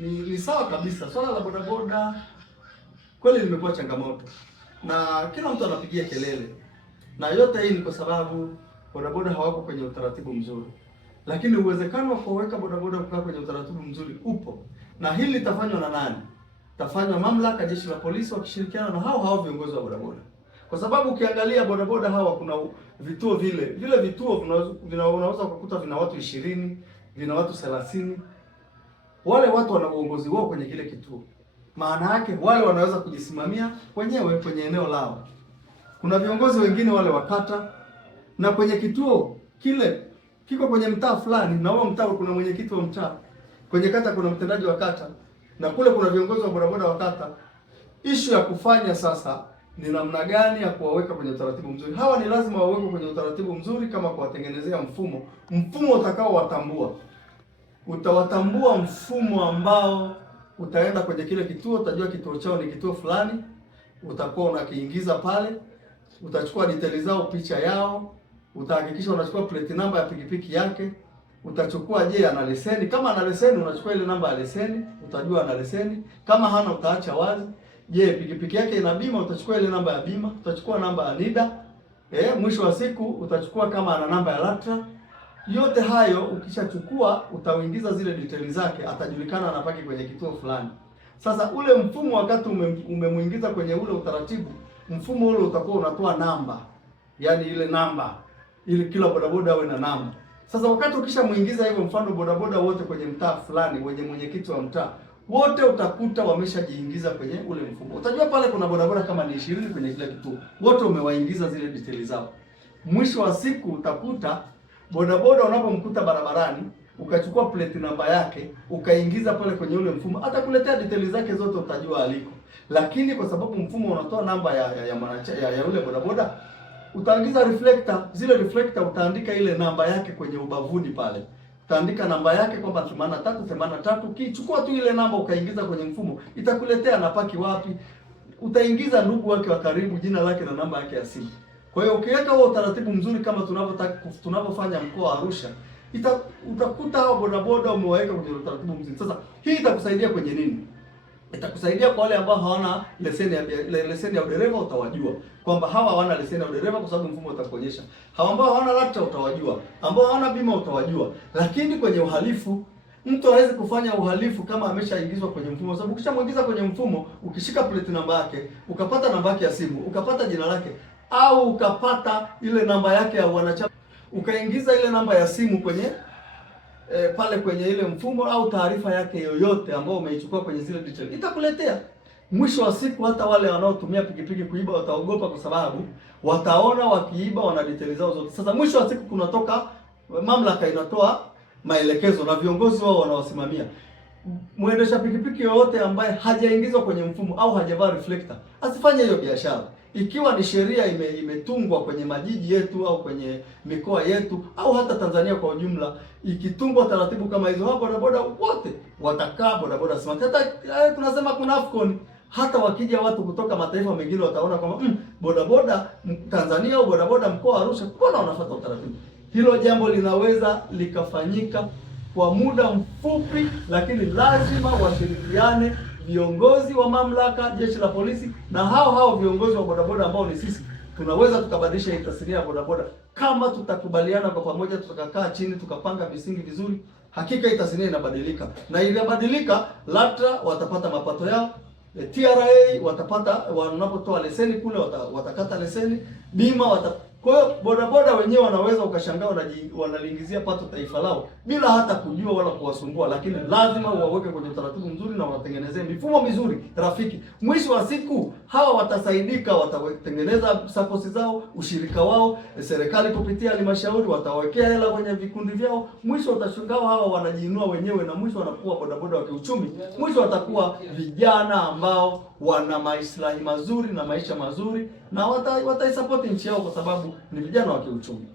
ni sawa kabisa. Swala la bodaboda kweli limekuwa changamoto na kila mtu anapigia kelele, na yote hii ni kwa sababu bodaboda hawako kwenye utaratibu mzuri. Lakini uwezekano wa kuweka bodaboda kukaa kwenye utaratibu mzuri upo, na hili litafanywa na nani? Tafanywa mamlaka, jeshi la polisi wakishirikiana na hao viongozi wa bodaboda. Kwa sababu ukiangalia bodaboda hawa, kuna vituo vile vituo unaweza kukuta vina watu 20, vina watu 30. Wale watu wana uongozi wao kwenye kile kituo. Maana yake wale wanaweza kujisimamia wenyewe kwenye eneo lao. Kuna viongozi wengine wale wa kata, na kwenye kituo kile kiko kwenye mtaa fulani, na huo mtaa kuna mwenyekiti wa mtaa. Kwenye kata kuna mtendaji wa kata, na kule kuna viongozi wa bodaboda wa kata. Issue ya kufanya sasa ni namna gani ya kuwaweka kwenye utaratibu mzuri. Hawa ni lazima wawekwe kwenye utaratibu mzuri, kama kuwatengenezea mfumo utakao watambua. Utawatambua mfumo ambao utaenda kwenye kile kituo, utajua kituo chao ni kituo fulani, utakuwa unakiingiza pale, utachukua details zao, picha yao, utahakikisha unachukua plate number ya pikipiki yake, utachukua ana leseni. Kama ana leseni unachukua ile namba ya leseni, utajua ana leseni. Kama hana utaacha wazi. Pikipiki yake ina bima, utachukua ile namba ya bima, utachukua namba ya NIDA. Mwisho wa siku utachukua kama ana namba ya LATRA. Yote hayo ukishachukua utaingiza zile details zake, atajulikana anapaki kwenye kituo fulani. Sasa ule mfumo wakati umemuingiza kwenye ule utaratibu, mfumo ule utakuwa unatoa namba. Yaani ile namba, ili kila bodaboda awe na namba. Sasa wakati ukishamuingiza hivyo, mfano bodaboda wote kwenye mtaa fulani wenye mwenyekiti wa mtaa, wote utakuta wameshajiingiza kwenye ule mfumo. Utajua pale kuna bodaboda kama ni 20 kwenye kila kituo. Wote umewaingiza zile details zao. Mwisho wa siku utakuta bodaboda unapomkuta barabarani, ukachukua plate namba yake, ukaingiza pale kwenye ule mfumo, atakuletea details zake zote, utajua aliko. Lakini kwa sababu mfumo unatoa namba ya ule bodaboda, utaingiza reflector, zile reflector utaandika ile namba yake kwenye ubavuni pale. Utaandika namba yake kwamba 83. Kichukua tu ile namba ukaingiza kwenye mfumo, itakuletea anapaki wapi. Utaingiza ndugu wake wa karibu, jina lake na namba yake ya simu. Kwa hiyo ukiweka huo utaratibu mzuri kama tunavyofanya mkoa wa Arusha, utakuta hao bodaboda umewaweka kwenye utaratibu mzuri. Sasa hii itakusaidia kwenye nini? Itakusaidia kwa wale ambao hawana leseni ya udereva, utawajua kwamba hawa hawana leseni ya udereva kwa sababu mfumo utakuonyesha. Hawa ambao hawana LATRA utawajua, ambao hawana bima utawajua. Lakini kwenye uhalifu, mtu hawezi kufanya uhalifu kama ameshaingizwa kwenye mfumo, sababu ukishamuingiza kwenye mfumo, ukishika plate namba yake, ukapata namba yake ya simu, ukapata jina lake, au ukapata ile namba yake ya wanachama, ukaingiza ile namba ya simu kwenye pale kwenye ile mfumo, au taarifa yake yoyote ambayo umeichukua kwenye zile details, itakuletea. Mwisho wa siku hata wale wanaotumia pikipiki kuiba wataogopa, kwa sababu wataona wakiiba wana details zao zote. Sasa mwisho wa siku kunatoka mamlaka inatoa maelekezo na viongozi wao wanawasimamia. Muendesha pikipiki yoyote ambaye hajaingizwa kwenye mfumo au hajavaa reflector asifanye hiyo biashara. Ikiwa ni sheria imetungwa kwenye majiji yetu au kwenye mikoa yetu au hata Tanzania kwa ujumla, ikitungwa taratibu kama hizo, hapo bodaboda wote watakaa bodaboda smart. Hata tunasema kuna AFCON, hata wakija watu kutoka mataifa mengine wataona kwamba bodaboda Tanzania au bodaboda mkoa wa Arusha mbona wanafuata utaratibu. Hilo jambo linaweza likafanyika kwa muda mfupi, lakini lazima washirikiane viongozi wa mamlaka, jeshi la polisi na hao viongozi wa bodaboda ambao ni sisi. Tunaweza tukabadilisha hii tasnia ya bodaboda kama tutakubaliana kwa pamoja, tukakaa chini tukapanga misingi vizuri. Hakika hii tasnia inabadilika, na inabadilika, LATRA watapata mapato yao, TRA watapata, wanapotoa leseni kule watakata leseni, bima Kwa hiyo bodaboda wenyewe wanaweza ukashangaa wanaliingizia pato taifa lao bila hata kujua wala kuwasumbua, lakini lazima uwaweke kwenye utaratibu mzuri na watengenezee mifumo mizuri rafiki. Mwisho wa siku hawa watasaidika, watatengeneza sakosi zao, ushirika wao, serikali kupitia halmashauri watawekea hela kwenye vikundi vyao. Mwisho utashangaa hawa wanajiinua wenyewe, na mwisho wanakuwa bodaboda wa kiuchumi. Mwisho watakuwa vijana ambao wana maslahi mazuri na maisha mazuri, na wataisupport nchi yao kwa sababu ni vijana wa kiuchumi.